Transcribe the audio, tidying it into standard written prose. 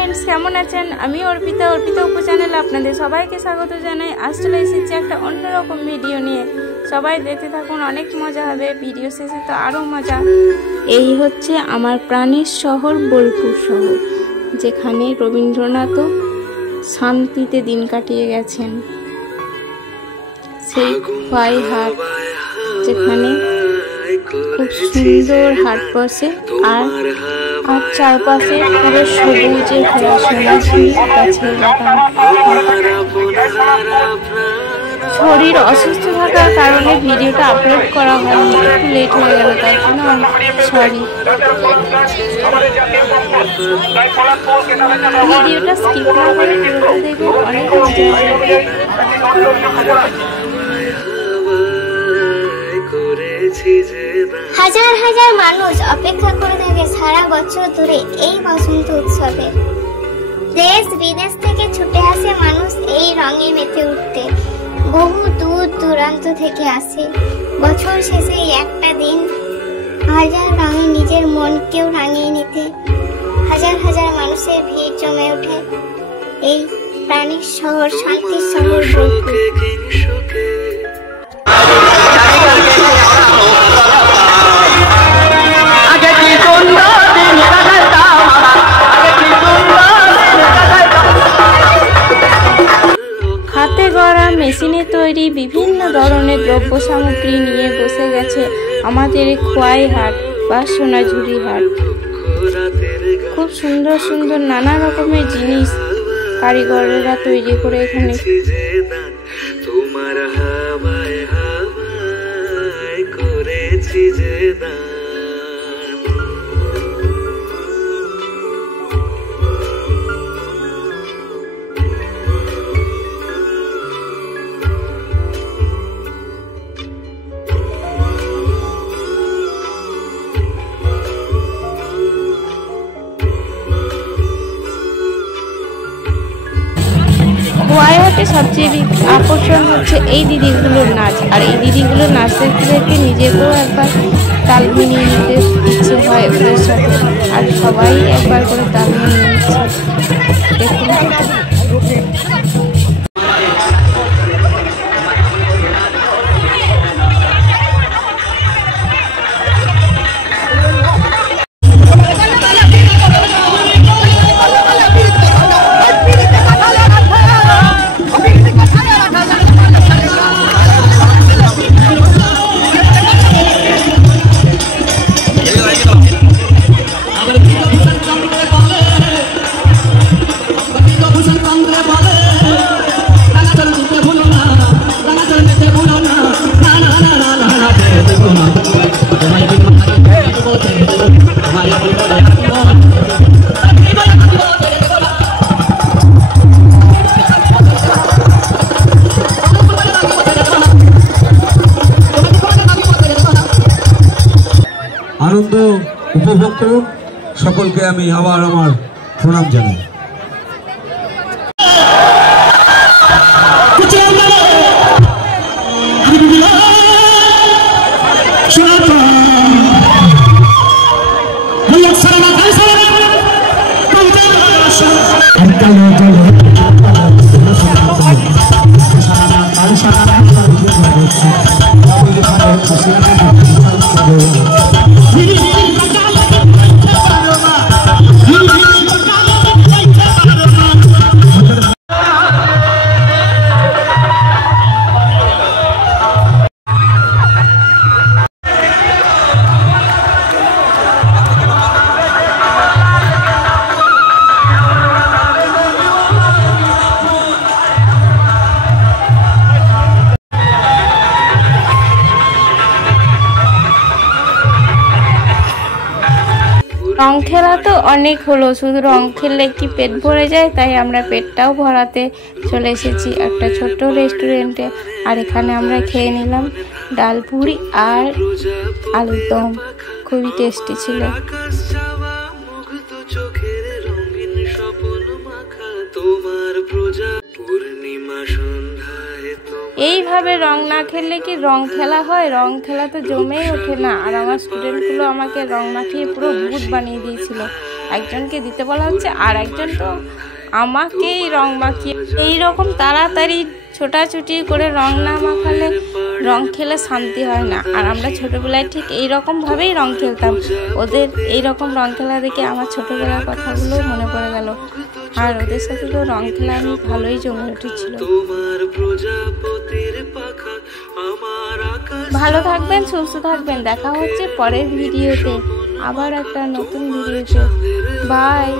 Friends, কেমন আছেন? আমি অর্পিতা উপ চ্যানেলে আপনাদের সবাইকে স্বাগত জানাই। আজ চলে এসেছি একটা অন্যরকম ভিডিও নিয়ে। সবাই দেখতে থাকুন, অনেক মজা হবে। ভিডিও শেষে তো আরও মজা। এই হচ্ছে আমার প্রাণের শহর বোলপুর শহর, যেখানে রবীন্দ্রনাথও শান্তিতে দিন কাটিয়ে গেছেন। সেই খোয়াই হাট, যেখানে খুব সুন্দর হাট বসে, আর চারপাশে পুরো সবুজে ঘেরা সোনাঝুরি গাছের বাগান। শরীর অসুস্থ থাকার কারণে ভিডিওটা আপলোড করা হয়নি, একটু লেট হয়ে গেল, তার জন্য সরি। ভিডিওটা স্কিপ না করে পুরোটা দেখবেন, অনেক মজা হবে। হাজার হাজার মানুষ অপেক্ষা করে থাকে সারা বছর ধরে এই বসন্ত উৎসবে। দেশ বিদেশ থেকে ছুটে আসে মানুষ এই রঙে মেতে উঠতে। বহু দূর দূরান্ত থেকে আসে। বছর শেষে একটা দিন হাজার রঙে নিজের মনকেও রাঙিয়ে নিতে হাজার হাজার মানুষের ভিড় জমে ওঠে এই প্রাণের শহর, শান্তির শহর বোলপুর। হাতে গড়া মেশিনে তৈরি বিভিন্ন ধরনের দ্রব্য সামগ্রী নিয়ে বসে গেছে আমাদের খোয়াই হাট বা সোনাঝুরি হাট। খুব সুন্দর সুন্দর নানা রকমের জিনিস কারিগরেরা তৈরি করে এখানে। তোমার হাওয়ায় হাওয়ায় করেছি যে দান। খোয়াই হাটে সবচেয়ে আকর্ষণ হচ্ছে এই দিদিগুলোর নাচ, আর এই দিদিগুলোর নাচ দেখতে দেখতে নিজেকেও একবার তাল মিলিয়ে নিতে ইচ্ছে হয় ওদের সাথে, আর সবাই একবার করে তাল মিলিয়ে নিচ্ছে। দেখুন, আনন্দ উপভোগ করুন। সকলকে আমি আবার আমার প্রণাম জানাই। রং খেলা তো অনেক হলো, শুধু রং খেললে কি পেট ভরে যায়? তাই আমরা পেটটাও ভরাতে চলে এসেছি একটা ছোট্ট রেস্টুরেন্টে। আর এখানে আমরা খেয়ে নিলাম ডাল পুরি আর আলুর দম, খুবই টেস্টি ছিল। এইভাবে রং না খেললে কি রং খেলা হয়? রং খেলা তো জমেই ওঠে না। আর আমার স্টুডেন্টগুলো আমাকে রং মাখিয়ে পুরো ভূত বানিয়ে দিয়েছিল। একজনকে দিতে বলা হচ্ছে, আর একজন তো আমাকেই রং মাখিয়ে। এইরকম তাড়াতাড়ি ছোটাছুটি করে রং না মাখালে রং খেলে শান্তি হয় না। আর আমরা ছোটবেলায় ঠিক এইরকমভাবেই রং খেলতাম। ওদের এইরকম রং খেলা দেখে আমার ছোটবেলার কথাগুলো মনে পড়ে গেল। আর ওদের সাথে তো রং খেলা আমি ভালোই জমে উঠেছিল। ভালো থাকবেন, সুস্থ থাকবেন। দেখা হচ্ছে পরের ভিডিওতে, আবার একটা নতুন ভিডিওতে। বাই।